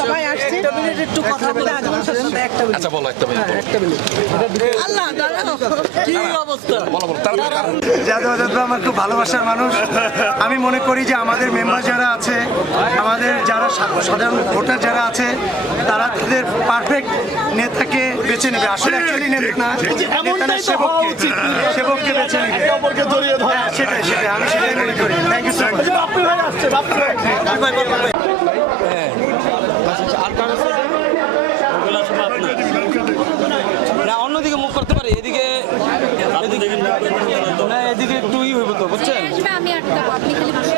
সবাই আসছে। একটু কথা বলে আজমান সাথে একটা মিনিট। আচ্ছা বলো একটা মিনিট একটা মিনিট। আল্লাহ দাঁড়াও। কি অবস্থা? বলো বলো তাড়াতাড়ি তাড়াতাড়ি। যাদব যাদব আমার খুব ভালোবাসার মানুষ। আমি মনে করি যে আমাদের মেম্বার যারা আছে আমাদের যারা সাধারণ ভোটার যারা আছে তারা তাদের পারফেক্ট নেতাকে বেছে নেবে। আসলে অ্যাকচুয়ালি নেতা না নেতা না সেবককে। সেবককে বেছে নেবে। হ্যাঁ, সেটাই সেটাই আমি সেটাই মনে করি। থ্যাংক ইউ সো মাচ না অন্যদিকে মুখ করতে পারি এদিকে এদিকে না এদিকে একটু ই হইব তো বুঝছেন আসবে আমি একটা আপনি খালি বসে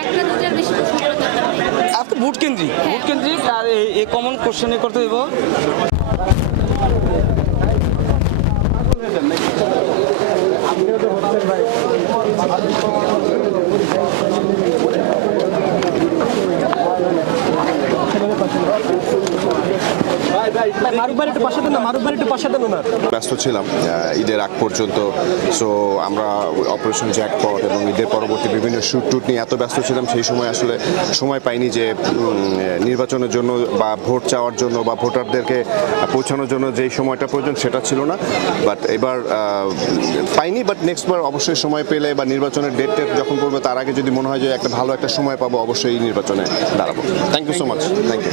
একটা দুটার বেশি প্রশ্ন করে দরকার নেই। আজকে ভোট কেন্দ্রিক ভোট কেন্দ্রিক আর এই- এই কমন কোশ্চেনে করতে দেব? ব্যস্ত ছিলাম ঈদের আগ পর্যন্ত। সো আমরা অপারেশন জ্যাকপট এবং ঈদের পরবর্তী বিভিন্ন শ্যুট টুট নিয়ে এত ব্যস্ত ছিলাম সেই সময় আসলে সময় পাইনি যে নির্বাচনের জন্য বা ভোট চাওয়ার জন্য বা ভোটারদেরকে পৌঁছানোর জন্য যেই সময়টা প্রয়োজন সেটা ছিল না। বাট এবার পাইনি বাট নেক্সট বার অবশ্যই সময় পেলে বা নির্বাচনের ডেট টেট যখন পড়বে তার আগে যদি মনে হয় যে একটা ভালো একটা সময় পাবো অবশ্যই এই নির্বাচনে দাঁড়াবো। Thank you so much thank you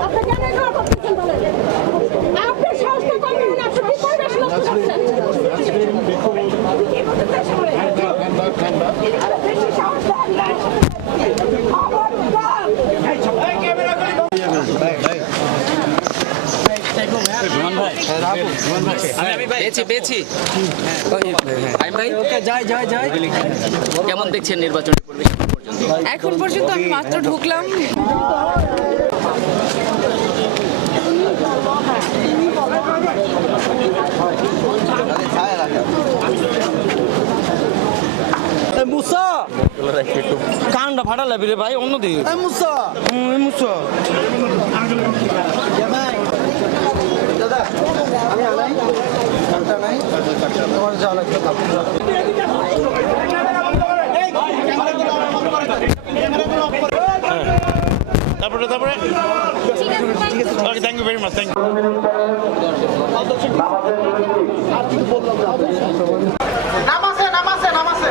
আপনি কেন এগুলো করতেছেন বলেন? আপনি সাহসটা কম না, আপনি কি পরিবেশ নষ্ট করছেন? আরে বেশি সাহস দেন না। খবরদার। পেয়েছি পেয়েছি। যাই কেমন দেখছেন নির্বাচনের পরিবেশ এখন পর্যন্ত? আমি মাত্র ঢুকলাম। মুসা! কানটা ফাটা লাগবে রে ভাই অন্যদিকে। মুসা। তারপরে তারপরে? Okay thank you very much thank you নামাজে নামাজে নামাজে।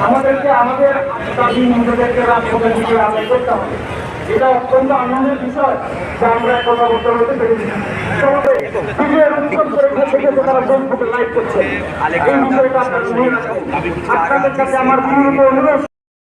আমাদেরকে আমাদের দাবি নিজেদেরকে রাজপথের দিকে আদায় করতে হবে এটা অত্যন্ত আনন্দের বিষয় যে আমরা কথা বলতে বলতে পেরেছি আপনাদের কাছে আমার অনুরোধ